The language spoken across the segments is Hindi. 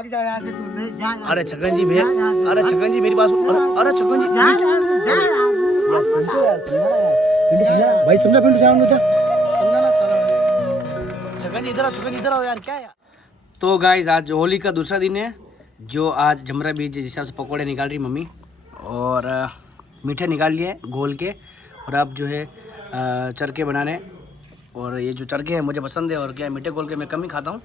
अरे छगन जी भैया, अरे छगन जी मेरी बात सुन। अरे छगन जी भाई समझा पिंटू जाओ मुझे समझाना साला। छगन जी इधर आओ, छगन जी इधर आओ यार, क्या यार। तो गाइस आज होली का दूसरा दिन है, जो आज जमरा बीज जिस हिसाब से पकौड़े निकाल रही मम्मी, और मीठे निकाल लिए घोल के, और अब जो है चरके बनाने। और ये जो चरके हैं मुझे पसंद है, और क्या मीठे घोल के मैं कम ही खाता हूँ।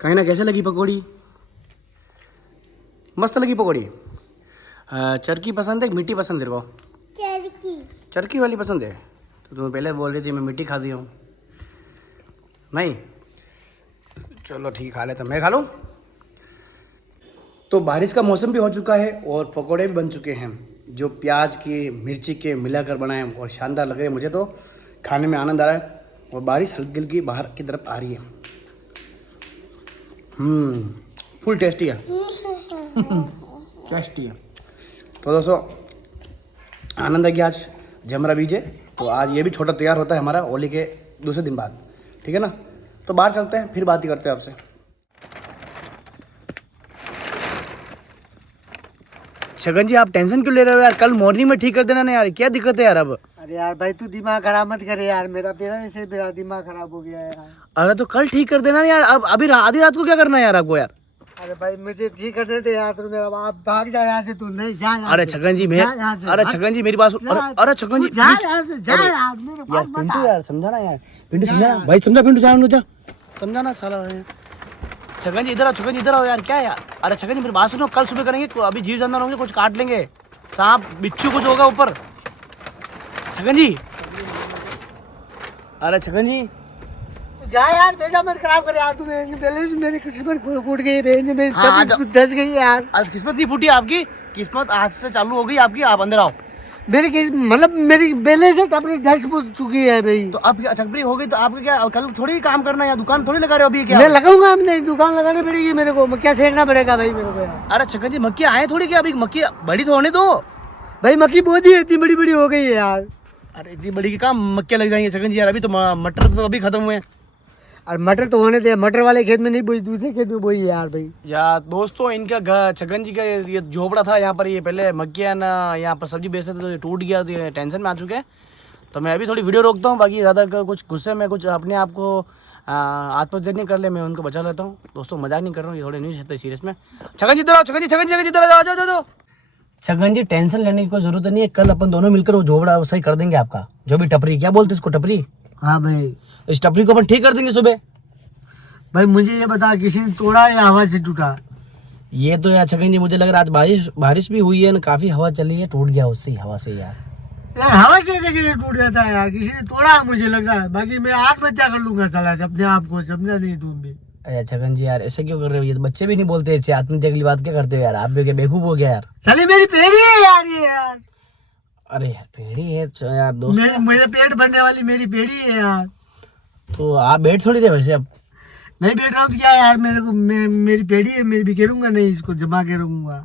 कहीं ना कैसे लगी पकौड़ी? मस्त लगी पकौड़ी। चरकी पसंद है कि मीठी पसंद है तेरे को? चरकी। चरकी वाली पसंद है? तो तुम पहले बोल रही थी मैं मीठी खाती हूँ। नहीं चलो ठीक, खा लेता, मैं खा लूँ। तो बारिश का मौसम भी हो चुका है और पकौड़े भी बन चुके हैं, जो प्याज के मिर्ची के मिलाकर बनाए हैं, और शानदार लग रहे हैं। मुझे तो खाने में आनंद आ रहा है, और बारिश हल्की हल्की बाहर की तरफ आ रही है। फुल टेस्टी है। टेस्टी है। तो दोस्तों आनंद है कि आज जमरा बीज है, तो आज ये भी छोटा तैयार होता है हमारा होली के दूसरे दिन बाद, ठीक है ना। तो बाहर चलते हैं, फिर बात ही करते हैं आपसे। छगन जी आप टेंशन क्यों ले रहे हो यार? कल मॉर्निंग में ठीक कर देना ना यार, क्या दिक्कत है यार अब? अरे यार भाई तू दिमाग खराब मत करे यार, मेरा दिमाग खराब हो गया यार। अरे तो कल ठीक कर देना ना यार, अब अभी आधी रात को क्या करना है यार आपको यार? अरे भाई मुझे ठीक करने दे यार, तू मेरा आप भाग जा यहाँ से, तू नहीं जा। अरे छगन जी मैं, अरे छगन जी मेरी बात सुन। अरे छगन जी जा यहाँ से, जा यार, मेरे पास मत पिंटू आ। यार समझाना यार, पिंटू समझाना भाई, समझा पिंटू जाओ जा, समझाना साला। छगन जी इधर आओ, छगन जी इधर आओ यार, क्या यार। अरे छगन जी मेरी बात सुनो, कल सुबह करेंगे, अभी जीव जानवर होंगे, कुछ काट लेंगे, सांप बिच्छू कुछ होगा ऊपर। छगन जी, अरे छगन जी जा यार, भेजा मत खराब कर यार, तू पहले से मेरी किस्मत फूट गई है, मेरी हाँ, तबीयत धस गई है यार। आज किस्मत नहीं फूटी आपकी, किस्मत आज से चालू हो गई आपकी। आप अंदर आओ। मेरी मतलब मेरी पहले से अपनी धस फूट चुकी है भाई। तो अब छकबरी हो गई तो आपको क्या कल थोड़ी काम करना है? दुकान थोड़ी लगा रहे हो अभी? क्या मैं लगाऊंगा, हमने दुकान लगानी पड़ेगी मेरे को, क्या सेकना पड़ेगा भाई मेरे को यार। अरे छगन जी मक्खी आए थोड़ी, क्या अभी मक्खी बड़ी तो होने दो भाई मक्खी बहुत ही इतनी बड़ी बड़ी हो गई है यार। अरे इतनी बड़ी की काम मक्खियाँ लग जाएंगी छगन जी यार, अभी तो मटर तो अभी खत्म हुए हैं। और मटर तो होने दे, मटर वाले खेत में नहीं बोई, दूसरे खेत में बोई है यार भाई। यार दोस्तों इनका छगन जी का ये झोपड़ा था, यहाँ पर ये पहले मक्खियाँ ना यहाँ पर सब्जी बेचते थे, तो ये टूट गया, तो ये टेंशन में आ चुके हैं। तो मैं अभी थोड़ी वीडियो रोकता हूँ, बाकी ज़्यादा कुछ गुस्से में कुछ अपने आप को आत्महत्या नहीं कर ले, मैं उनको बचा लेता हूँ। दोस्तों मजाक नहीं कर रहा हूँ, ये थोड़े नहीं रहते सीरियस में। छगन जी इधर आओ, छगन जी, छगन जी, छगन जी इधर आओ, जाओ। छगन जी टेंशन लेने की कोई जरूरत नहीं है, कल अपन दोनों मिलकर वो झोपड़ा सही कर देंगे आपका, जो भी टपरी, क्या बोलते इसको, टपरी। हाँ भाई, इस टपरी को अपन ठीक कर देंगे सुबह। भाई मुझे ये बता, किसी ने तोड़ा या हवा से टूटा? ये तो यार छगन जी मुझे लग रहा है आज बारिश भी हुई है ना, काफी हवा चली है, टूट गया उससे हवा से यार। यार हवा से कैसे टूट जाता है यार, किसी ने तोड़ा मुझे लग रहा है, बाकी मैं आत्महत्या कर लूंगा साला अपने आप को, समझा नहीं तुम भी? अरे छगन जी यार ऐसे क्यों कर रहे हो? ये तो बच्चे भी नहीं बोलते ऐसे, आत्महत्या की बात क्या करते हो यार? आप भी क्या बेवकूफ हो गया यार? साली मेरी पेड़ी है यार ये यार। अरे यार पेड़ी है यार दोस्त, मेरे पेट भरने वाली मेरी पेड़ी है यार। तो आप बैठ थोड़ी रहे वैसे, अब नहीं बैठ रहा हूँ तो क्या यार, मेरे को मेरी पेड़ी है, मेरी भी करूंगा, नहीं इसको जमा के रखूंगा।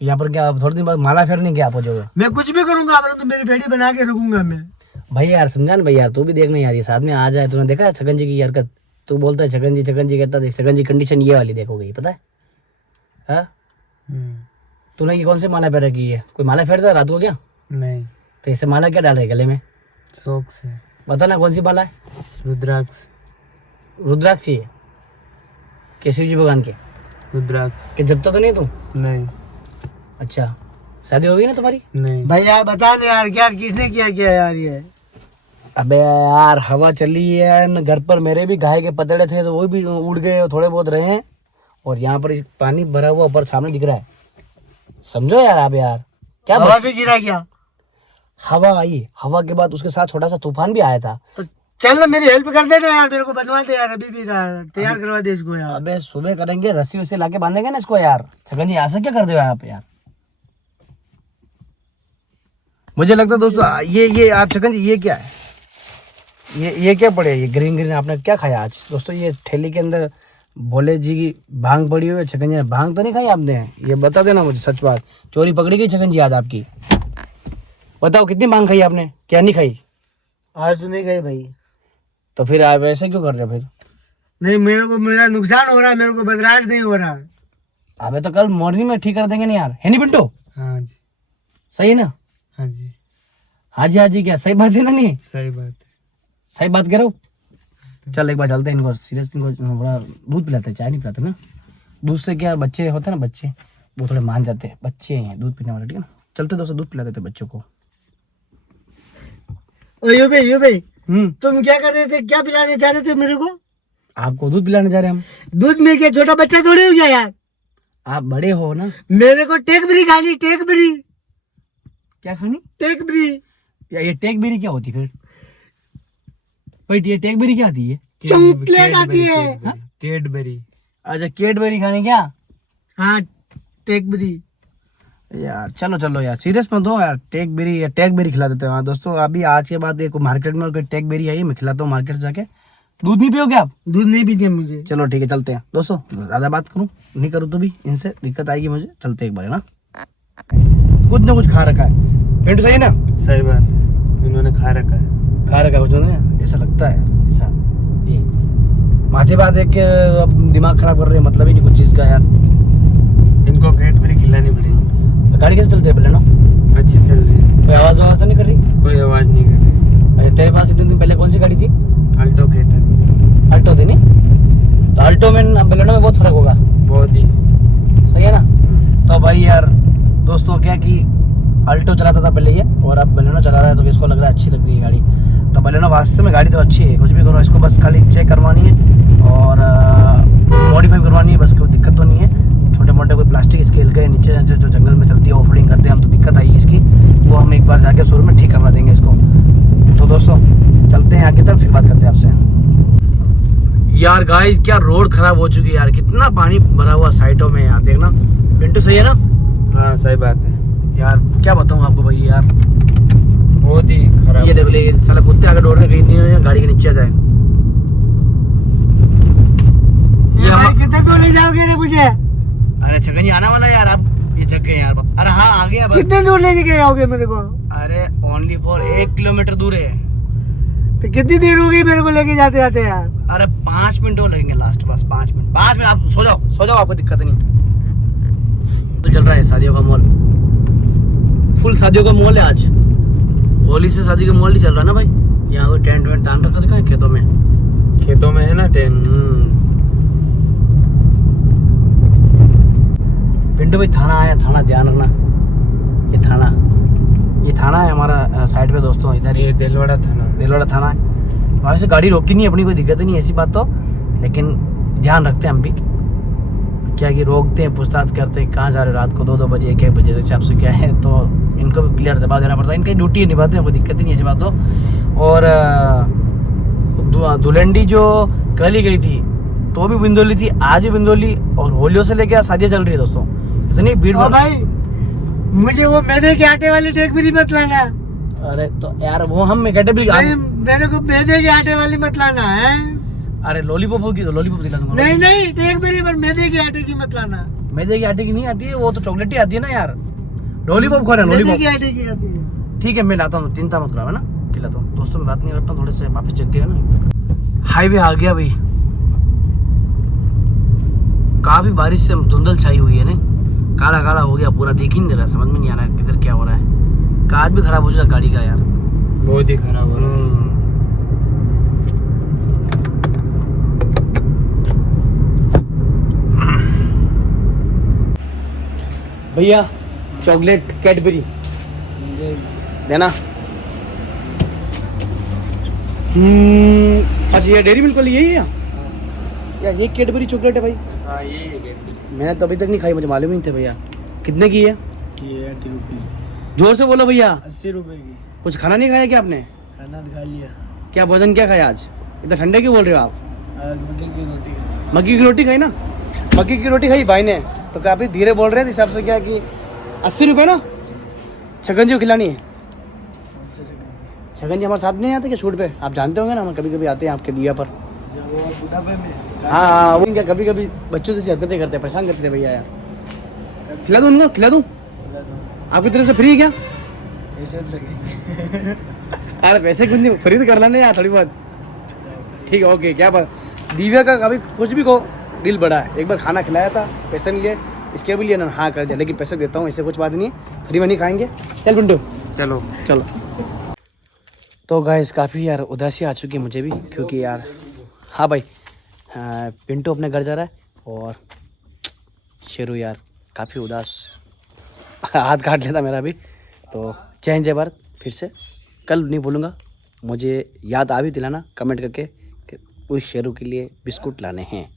तो यहाँ पर क्या थोड़े दिन बाद माला फेरने क्या आप हो जाओगे? मैं कुछ भी करूंगा, तो मेरी पेड़ी बना के रखूंगा मैं। भाई यार समझा ना भाई यार, तू भी देखना यार, ये साथ में आ जाए। तूने देखा है छगन जी की हरकत? तू बोलता है छगन जी कहता है, छगन जी कंडीशन ये वाली देखोगे, पता है? हाँ तूने ये कौन से माला फेर रखी है? कोई माला फेरता है रात को क्या? नहीं। तो ऐसे माला क्या डाल रहे गले में? शौक से। बता ना कौन सी माला है? रुद्राक्ष। रुद्राक्ष की है? शिव जी भगवान के रुद्राक्ष के जपता तो नहीं तू? नहीं। अच्छा शादी हो गई ना तुम्हारी? नहीं भाई यार बता ना यार, क्या किसने किया यार ये? अबे यार हवा चली है न, घर पर मेरे भी गाय के पतड़े थे तो वो भी उड़ गए, थोड़े बहुत रहे हैं। और यहाँ पर पानी भरा हुआ ऊपर सामने दिख रहा है, समझो यार आप यार। क्या हवा से गिरा क्या? हवा आई, हवा के बाद उसके साथ थोड़ा सा तूफान भी आया था। तो चल ना मेरी हेल्प कर देना यार, मेरे को बनवा दे यार, अभी भी तैयार करवा दे इसको यार। अबे सुबह करेंगे, रस्सी वस्सी लाके बांधेंगे ना इसको यार। छगन जी ऐसा क्या कर दो आप यार? मुझे लगता है दोस्तों ये आप छगन जी ये क्या है, ये क्या पड़े, ये ग्रीन आपने क्या खाया आज? दोस्तों ये थैली के अंदर भोले जी की भांग पड़ी हुई है। छगन जी भांग तो नहीं खाई आपने? ये बता देना मुझे सच बात, चोरी पकड़ी गई छगन जी आज आपकी? बताओ कितनी मांग खाई आपने, क्या नहीं खाई? आज तो नहीं गए भाई। तो फिर आप ऐसे क्यों कर रहे हो फिर? नहीं, मेरे को मेरा नुकसान हो रहा है, मेरे को बदराज नहीं हो रहा। अबे तो कल मॉर्निंग में ठीक कर देंगे नहीं यार, है नहीं पिंटू? हाँ जी। सही है ना? हाँ जी। हाँ जी क्या सही बात है ना? नहीं सही बात है। सही बात कह रहा हूँ। चल एक बार चलते हैं, इनको सीरियस, इनको थोड़ा दूध पिलाते हैं, चाय नहीं पिलाते ना। दूध से क्या बच्चे होते हैं ना, बच्चे वो थोड़े मान जाते हैं, बच्चे हैं दूध पीने वाले, ठीक है ना? चलते दोस्तों, दूध पिला देते बच्चों को। यो भाई तुम क्या कर रहे थे, क्या पिलाने चाह रहे थे मेरे को? आपको दूध पिलाने जा रहे हैं हम। दूध में क्या छोटा बच्चा थोड़ी हो गया यार? आप बड़े हो ना। मेरे को टेकबरी खानी, टेकबरी। क्या खानी? टेकबरी। या ये टेकबेरी क्या होती फिर? भाई ये टेकबेरी क्या आती है? चॉकलेट आती है। कैडबेरी। अच्छा कैडबेरी खाने क्या? हाँ टेकबरी। यार चलो यार, सीरियस मत हो यार, टेकबेरी या टेकबेरी खिला देते हैं। हाँ दोस्तों, अभी आज के बाद एक मार्केट में कोई टेकबेरी आई, मैं खिलाता हूँ मार्केट से जाके। दूध नहीं पियोगे आप? दूध नहीं पीते मुझे। चलो ठीक है, चलते हैं दोस्तों। ज्यादा बात करूँ नहीं करूँ तो भी इनसे दिक्कत आएगी मुझे। चलते एक बार, है ना? कुछ ना कुछ खा रखा है पिंटू, सही है ना? सही बात है, इन्होंने खा रखा है। खा रखा है कुछ उन्होंने, ऐसा लगता है ऐसा। ये माथे बात है कि अब दिमाग खराब कर रहे हैं, मतलब ही नहीं कुछ चीज का यार। इनको कैडबरी खिलानी पड़ेगी। गाड़ी कैसे चलती है पहले ना? अच्छी चल रही है। कोई आवाज तो नहीं कर रही? कोई आवाज नहीं कर रही। अरे तेरे पास इतने दिन पहले कौन सी गाड़ी थी? Alto cater. अल्टो थी नहीं? तो अल्टो में बलेनो में बहुत फर्क होगा। बहुत ही। सही है ना? तो भाई यार दोस्तों, क्या कि अल्टो चलाता था पहले ये, और अब बलेनो चला रहा है, तो इसको लग रहा है अच्छी लग रही है गाड़ी। तो बलेनो वास्तव में गाड़ी तो अच्छी है, कुछ भी करो, इसको बस खाली चेक करवानी है और मॉडिफाई करवानी है, बस कोई दिक्कत तो नहीं है। छोटे मोटे कोई प्लास्टिक स्केल के नीचे जो जंगल में चलती है ऑफ रोडिंग करते हैं हम, तो दिक्कत आई है इसकी, वो हम एक बार जाके शोरूम में ठीक करवा देंगे इसको। तो दोस्तों चलते हैं आगे तक, फिर बात करते हैं आपसे। यार गाइस, क्या रोड खराब हो चुकी है यार, कितना पानी भरा हुआ साइडों में यार, देखना। पिंटू सही है ना? हाँ सही बात है यार, क्या बताऊँ आपको भाई यार, बहुत ही खराब। ये देख ले, साला कुत्ते आगे दौड़ रहे, कहीं नहीं गाड़ी के नीचे आ जाए। ये कितने दूर ले जाओगे रे मुझे? अरे छगन जी आना वाला है यार, आप ये जग गए यार। अरे हाँ आ गया बस। कितने दूर ले के आओगे मेरे को? अरे ओनली फॉर 1 किलोमीटर दूर है। तो कितनी देर हो गई मेरे को लेके जाते जाते यार? अरे 5 मिनट और लगेंगे लास्ट, बस 5 मिनट। 5 मिनट, आप सो जाओ, आपको दिक्कत नहीं। तो चल रहा है शादियों का मॉल, फुल शादियों का मॉल है आज। होली से शादी का मॉल ही चल रहा है ना भाई। यहाँ कोई टेंट वेंट तान रखा दिखा है खेतों में है ना टेंट। पिंटू भाई थाना आया, थाना ध्यान रखना, ये थाना है हमारा साइड पे दोस्तों, इधर ये दिलवाड़ा थाना है। वहाँ से गाड़ी रोकी नहीं, अपनी कोई दिक्कत नहीं ऐसी बात तो, लेकिन ध्यान रखते हैं हम भी, क्या कि रोकते हैं, पूछताछ करते हैं कहाँ जा रहे हो रात को 2-2 बजे 1-1 बजे हिसाब से क्या है, तो इनको भी क्लियर जवाब देना पड़ता है। इनकी ड्यूटी निभाते हैं, कोई दिक्कत ही नहीं ऐसी बात तो। और दुलंडी जो कल ही गई थी तो भी बिंदोली थी, आज भी बिंदोली, और होलियों से लेकर शादियाँ चल रही है दोस्तों, इतनी भीड़ भाई। मुझे वो मैदे के आटे वाली टेकबरी मत लाना। अरे तो यार वो हम कैटेगरी, मेरे को मैदे के आटे वाली मत लाना है। अरे लॉलीपॉप होगी तो लॉलीपॉप दिला दूंगा। नहीं टेकबरी पर मैदे के आटे की मत लाना। मैदे की आटे की नहीं आती है, वो तो चॉकलेट ही आती है ना यार। लॉलीपॉप खा रहे हैं, मैदे के आटे की आती है। ठीक है मैं लाता हूँ, चिंता मत करो, है ना, खिलाता हूँ। दोस्तों मैं बात नहीं करता हूँ, थोड़े से वापस जग गए ना। हाईवे आ गया भाई, काफी बारिश से धुंधल छाई हुई है, नहीं काला काला हो गया पूरा, दिख ही नहीं रहा, समझ में नहीं आ रहा किधर क्या हो रहा है। काज भी खराब हो चुका गाड़ी का यार, बहुत ही खराब हो रहा है। भैया चॉकलेट कैडबरी देना। अच्छा ये डेयरी मिल्क वाली यही है यार, ये कैडबरी चॉकलेट है भाई। हाँ यही है कैडबरी। मैंने तो अभी तक नहीं खाई, मुझे मालूम ही नहीं थे भैया। कितने की है ये 80 रुपीज़। जोर से बोलो भैया। 80 रुपए की। कुछ खाना नहीं खाया क्या आपने? खाना खा लिया। क्या भोजन क्या खाया आज? इतना ठंडे क्यों बोल रहे हो आप? आज मक्की की रोटी खाई। मक्की की रोटी खाई ना? मक्की की रोटी खाई भाई ने, तो काफ़ी धीरे बोल रहे थे, हिसाब से क्या कि 80 रुपये ना। छगन जी को खिलानी है। छगन जी हमारे साथ नहीं आते क्या छूट पे? आप जानते होंगे ना, हम कभी कभी आते हैं आपके दिया पर। हाँ वो क्या कभी कभी बच्चों से हरकतें करते हैं, परेशान करते हैं भैया यार। खिला दूँ उनको, खिला दूँ? आपकी तरफ से फ्री है क्या? पैसे लगे। अरे पैसे कुछ नहीं, खरीद कर लेना यार थोड़ी बहुत। ठीक है ओके, क्या बात। दिव्या का कभी कुछ भी कहो, दिल बड़ा है। एक बार खाना खिलाया था, पैसे नहीं लिए, इसके भी लिए ना हाँ कर दिया, लेकिन पैसे देता हूँ, ऐसे कुछ बात नहीं है, फ्री में नहीं खाएंगे। चल पिंटू चलो चलो। तो गाइस काफ़ी यार उदासी आ चुकी है मुझे भी, क्योंकि यार हाँ भाई, पिंटू अपने घर जा रहा है और शेरू यार काफ़ी उदास, हाथ काट लेता मेरा भी। तो जय हिंद जय भारत। फिर से कल नहीं भूलूंगा, मुझे याद आ भी दिलाना कमेंट करके कि उस शेरू के लिए बिस्कुट लाने हैं।